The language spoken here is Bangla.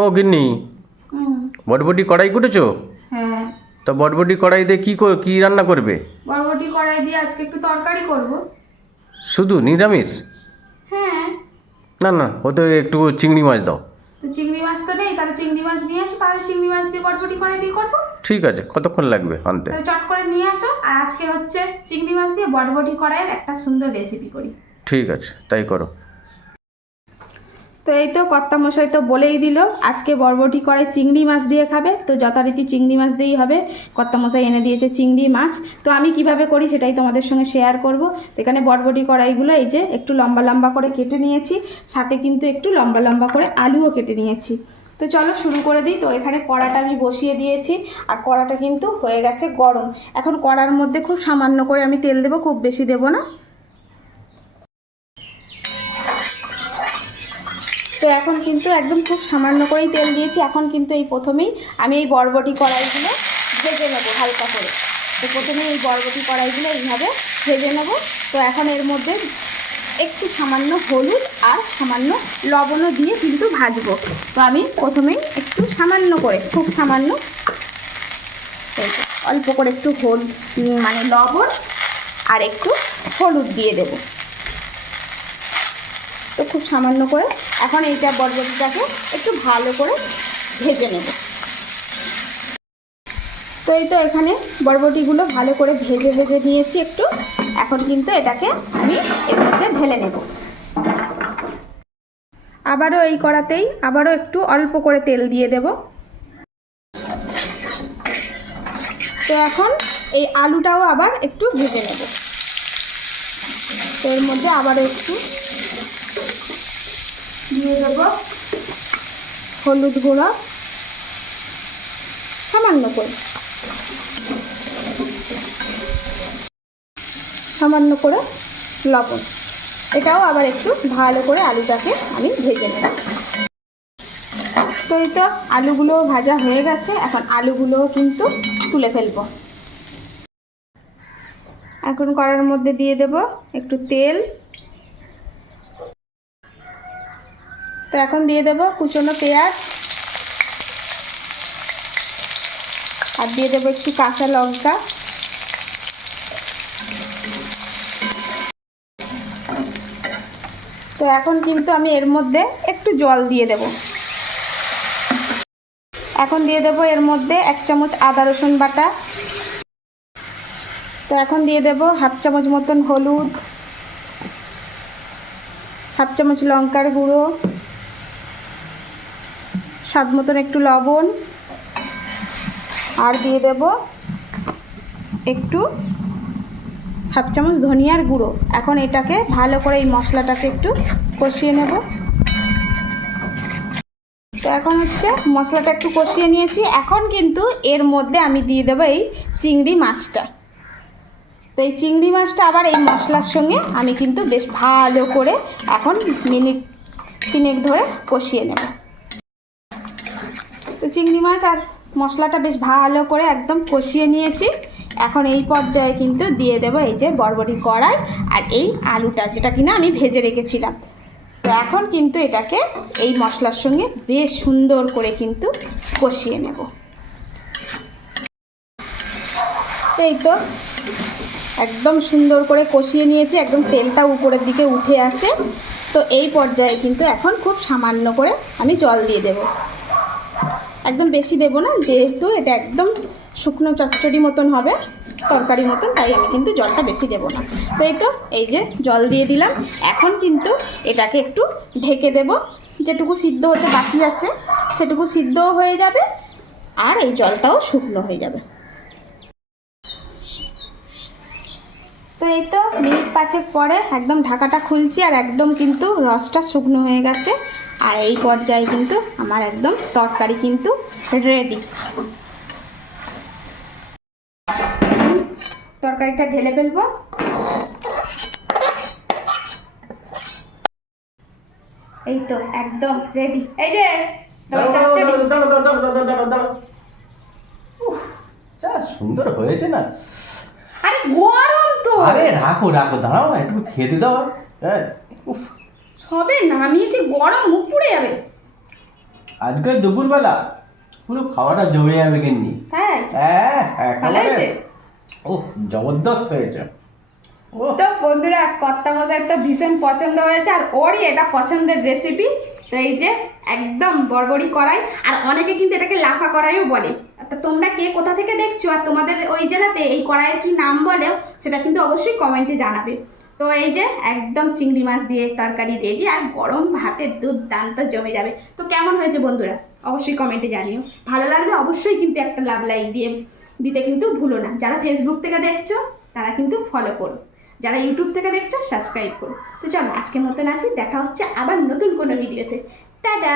ও গিন্নি, বটবটি কড়াই কুটেছো? হ্যাঁ, তো বটবটি কড়াই দিয়ে কি রান্না করবে? বরবটি কড়াই দিয়ে আজকে একটু তরকারি করব। শুধু নিরামিষ? হ্যাঁ, না না, ওতে একটু চিংড়ি মাছ দাও। তো চিংড়ি মাছ তো নেই, তাহলে চিংড়ি মাছ নিয়ে আসো, তাহলে চিংড়ি মাছ দিয়ে বরবটি কড়াই দিয়ে করবো। ঠিক আছে, কতক্ষণ লাগবে আনতে? তাহলে চট করে নিয়ে আসো, আর আজকে হচ্ছে চিংড়ি মাছ দিয়ে বরবটি কড়াইয়ের একটা সুন্দর রেসিপি করি। ঠিক আছে, তাই করো। তো এই তো কর্তামশাই তো বলেই দিল আজকে বরবটি কড়াই চিংড়ি মাছ দিয়ে খাবে, তো যথারীতি চিংড়ি মাছ দিয়েই হবে। কর্তামশাই এনে দিয়েছে চিংড়ি মাছ, তো আমি কিভাবে করি সেটাই তোমাদের সঙ্গে শেয়ার করব। তো এখানে বরবটি কড়াইগুলো এই যে একটু লম্বা লম্বা করে কেটে নিয়েছি, সাথে কিন্তু একটু লম্বা লম্বা করে আলুও কেটে নিয়েছি। তো চলো শুরু করে দিই। তো এখানে কড়াটা আমি বসিয়ে দিয়েছি, আর কড়াটা কিন্তু হয়ে গেছে গরম। এখন কড়ার মধ্যে খুব সামান্য করে আমি তেল দেবো, খুব বেশি দেবো না। তো এখন কিন্তু একদম খুব সামান্য করেই তেল দিয়েছি। এখন কিন্তু এই প্রথমেই আমি এই বরবটি কড়াইগুলো ভেজে নেবো হালকা করে। তো প্রথমেই এই বরবটি কড়াইগুলো এইভাবে ভেজে নেব। তো এখন এর মধ্যে একটু সামান্য হলুদ আর সামান্য লবণও দিয়ে কিন্তু ভাজবো। তো আমি প্রথমেই একটু সামান্য করে, খুব সামান্য, অল্প করে একটু মানে লবণ আর একটু হলুদ দিয়ে দেবো। তো খুব সামান্য করে এখন এইটা বরবটিটাকে একটু ভালো করে ভেজে নেব। তো এই তো এখানে বরবটিগুলো ভালো করে ভেজে ভেজে নিয়েছি একটু। এখন কিন্তু এটাকে আমি এর মধ্যে ঢেলে নেব। আবারও এই কড়াতেই আবারও একটু অল্প করে তেল দিয়ে দেব। তো এখন এই আলুটাও আবার একটু ভেজে নেব। তো এর মধ্যে আবারও একটু দিয়ে দেব হলুদ গুঁড়ো সামান্য করে, সামান্য করে লবণ। এটাও আবার একটু ভালো করে আলুটাকে আমি ভেজে নেব। তো এই তো আলুগুলো ভাজা হয়ে গেছে, এখন আলুগুলোও কিন্তু তুলে ফেলবো। এখন কড়ার মধ্যে দিয়ে দেব একটু তেল। তো এখন দিয়ে দেব কুচনো পেঁয়াজ, আর দিয়ে দেবো একটু কাঁচা লঙ্কা। তো এখন কিন্তু আমি এর মধ্যে একটু জল দিয়ে দেব। এখন দিয়ে দেব এর মধ্যে 1 চামচ আদা রসুন বাটা। তো এখন দিয়ে দেব 1/2 চামচ মতন হলুদ, 1/2 চামচ লঙ্কার গুঁড়ো, স্বাদ মতন একটু লবণ, আর দিয়ে দেব একটু 1/2 চামচ ধনিয়ার গুঁড়ো। এখন এটাকে ভালো করে এই মশলাটাকে একটু কষিয়ে নেব। তো এখন হচ্ছে মশলাটা একটু কষিয়ে নিয়েছি, এখন কিন্তু এর মধ্যে আমি দিয়ে দেবো এই চিংড়ি মাছটা। তো এই চিংড়ি মাছটা আবার এই মশলার সঙ্গে আমি কিন্তু বেশ ভালো করে এখন মিনিট 3 ধরে কষিয়ে নেব। তো চিংড়ি মাছ আর মশলাটা বেশ ভালো করে একদম কষিয়ে নিয়েছি। এখন এই পর্যায়ে কিন্তু দিয়ে দেবো এই যে বরবটি কড়াই আর এই আলুটা, যেটা কিনা আমি ভেজে রেখেছিলাম। তো এখন কিন্তু এটাকে এই মশলার সঙ্গে বেশ সুন্দর করে কিন্তু কষিয়ে নেব। এই তো একদম সুন্দর করে কষিয়ে নিয়েছি, একদম তেলটা উপরের দিকে উঠে আছে। তো এই পর্যায়ে কিন্তু এখন খুব সামান্য করে আমি জল দিয়ে দেব। একদম বেশি দেব না, যেহেতু এটা একদম শুকনো চচ্চড়ি মতন হবে, তরকারি মতন, তাই আমি কিন্তু জলটা বেশি দেব না। তো এই তো এই যে জল দিয়ে দিলাম। এখন কিন্তু এটাকে একটু ঢেকে দেব, যেটুকু সিদ্ধ হতে বাকি আছে সেটুকু সিদ্ধও হয়ে যাবে, আর এই জলটাও শুকনো হয়ে যাবে। তো এই তো মিনিট 5 পরে একদম ঢাকাটা খুলছি, আর একদম কিন্তু রসটা শুকনো হয়ে গেছে। আর এই পর্যায়ে কিন্তু আমার একদম তরকারি কিন্তু রেডি। তরকারিটা ঢেলে ফেলবো। এই তো একদম রেডি। এই যে যা সুন্দর হয়েছে না! আরে গরম তো। আরে রাখো রাখো, দাঁড়াও না, একটু খেতে দাও। হ্যাঁ, সবে নামিয়েছি, গরম মুখ পুড়ে যাবে। আজকে দুপুরবেলা পুরো খাওয়াটা জমে যাবে কিন্তু। তাই হ্যাঁ ভালো হয়েছে? ওহ জবরদস্ত হয়েছে। ও তো বন্ধুরা কর্তা মশাইয়ের তো ভীষণ পছন্দ হয়েছে, আর ওরই এটা পছন্দের রেসিপি। তো এই যে একদম বড়বড়ি কড়াই, আর অনেকে কিন্তু এটাকে লাফা কড়াইও বলে। তা তোমরা কে কোথা থেকে দেখছো আর তোমাদের ওই জেলাতে এই কড়াইয়ের কি নাম বলে সেটা কিন্তু অবশ্যই কমেন্টে জানাবে। তো এই যে একদম চিংড়ি মাছ দিয়ে তরকারি রেডি, আর গরম ভাতে দুর্দান্ত জমে যাবে। তো কেমন হয়েছে বন্ধুরা অবশ্যই কমেন্টে জানিও। ভালো লাগলে অবশ্যই কিন্তু একটা লাভ লাইক দিতে কিন্তু ভুলো না। যারা ফেসবুক থেকে দেখছো তারা কিন্তু ফলো করো, যারা ইউটিউব থেকে দেখছো সাবস্ক্রাইব করো। তো চলো আজকের মতন আসি, দেখা হচ্ছে আবার নতুন কোনো ভিডিওতে। টাটা।